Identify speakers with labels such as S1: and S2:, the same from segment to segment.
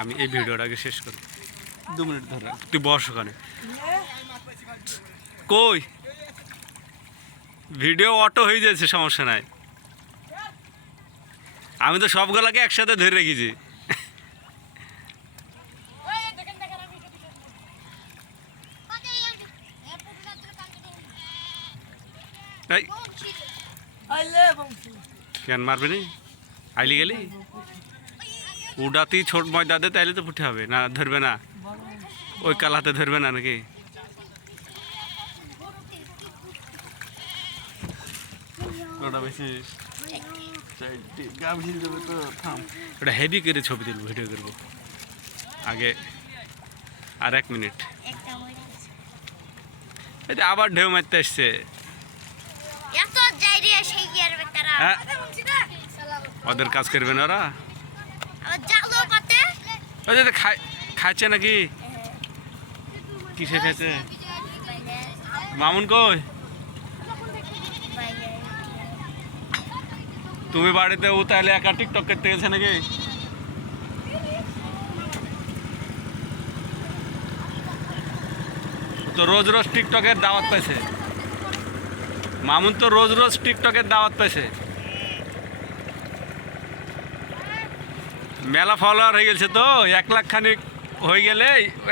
S1: আমি এই ভিডিওটা আগে শেষ করি। দু মিনিট ধরে। তুই বস ওখানে। কই? ভিডিও অটো হয়ে যাচ্ছে, সমস্যা নাই। আমি তো সবগুলাকে একসাথে ধরে রেখেছি। এই। কেন মারবে নি? আইলি গেলি? উডাতেই ছোট ময়দা দে তাইলে তো ফুটে হবে। না ধরবে না। ওই কালাতে ধরবে না নাকি? ওটা হেভি করে ছবি তুলবো ভিডিও করব। আগে আর এক মিনিট। এই যে আবার ঢেউ মারতে এসছে
S2: এত যাই রে সেই কি আর বেটারা
S1: হ্যাঁ। ওদের কাজ করবে না ওরা? খাচ্ছে নাকি? কিসে খাচ্ছে মামুন কই? তুমি বাড়িতে ও তাহলে একা টিকটক করতে গেছে নাকি? তো রোজ রোজ টিকটকের দাওয়াত পাইছে। মামুন তো রোজ রোজ টিকটকের দাওয়াত পাইছে। মেলা ফলোয়ার হয়ে গেছে তো এক লাখ খানিক হয়ে গেলে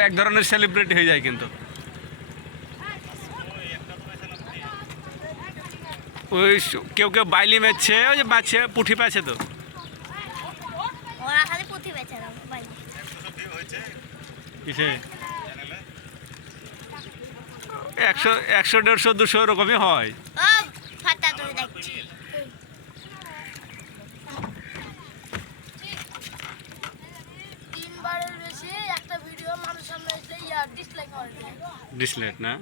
S1: এক ধরনের সেলিব্রিটি হয়ে যায় কিন্তু। ওই কেউ কেউ বাইলি মারছে ওই যে মারছে পুঠি পাচ্ছে তো। একশো একশো দেড়শো দুশো ওরকমই হয়
S2: ও ফাটা তুই দেখছি
S3: তিনবারের বেশি একটা ভিডিও মানুষ সামনে এসে ইয়া ডিসলাইক করে দেয়।
S1: ডিসলেট, না?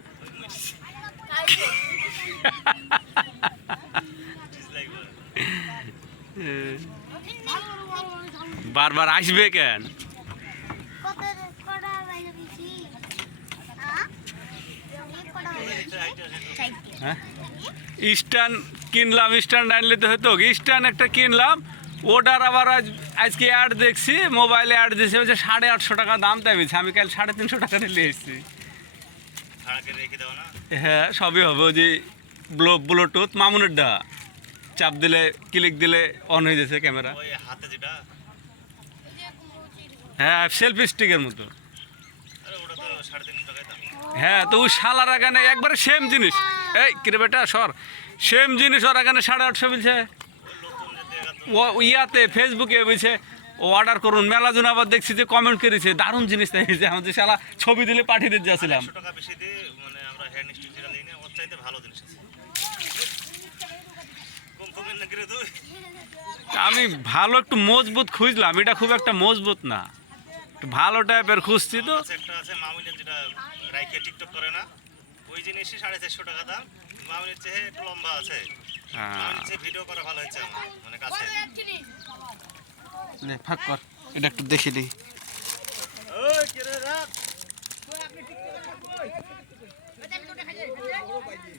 S1: বারবার আসবে কেন?
S2: বেশি হ্যাঁ
S1: কিনলাম স্ট্যান্ড আনলে তো হতো স্ট্যান্ড একটা কিনলাম ওটার আবার আজ আজকে অ্যাড দেখছি মোবাইলে অ্যাড দিয়েছে সাড়ে আটশো টাকা দাম তাই আমি কাল সাড়ে তিনশো টাকা নিয়ে এসেছি। হ্যাঁ সবই হবে। ওই যে ব্লো ব্লুটুথ মামুনের ডা। চাপ দিলে ক্লিক দিলে অন হয়ে যাচ্ছে ক্যামেরা। হ্যাঁ সেলফি স্টিকের মতো। হ্যাঁ তো ওই শালার এখানে একবারে সেম জিনিস। এই কিরে বেটা সর। সেম জিনিস ওর এখানে সাড়ে আটশো বলছে। ও ইয়াতে ফেসবুকে বলছে অর্ডার করুন। মেলা জন আবার দেখছি যে কমেন্ট করেছে দারুণ জিনিস দেখেছে আমাদের শালা ছবি দিলে পাঠিয়ে দিতে যাচ্ছিলাম।
S4: মানে নিই
S1: আমি ভালো একটু মজবুত খুঁজলাম এটা খুব একটা মজবুত না। একটু ভালো টাইপের খুঁজছি তো।
S4: একটা আছে মামিনের যেটা রাইকে টিকটক করে না ওই জিনিসই সাড়ে চারশো টাকা দাম। মামিনের চেয়ে একটু লম্বা আছে।
S1: হ্যাঁ।
S4: চেয়ে ভিডিও করা ভালো হয়েছে আমার মানে কাছে।
S1: নে, ফাঁক কর। এটা একটু দেখে
S4: রাত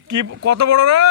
S1: কি কত বড় রে?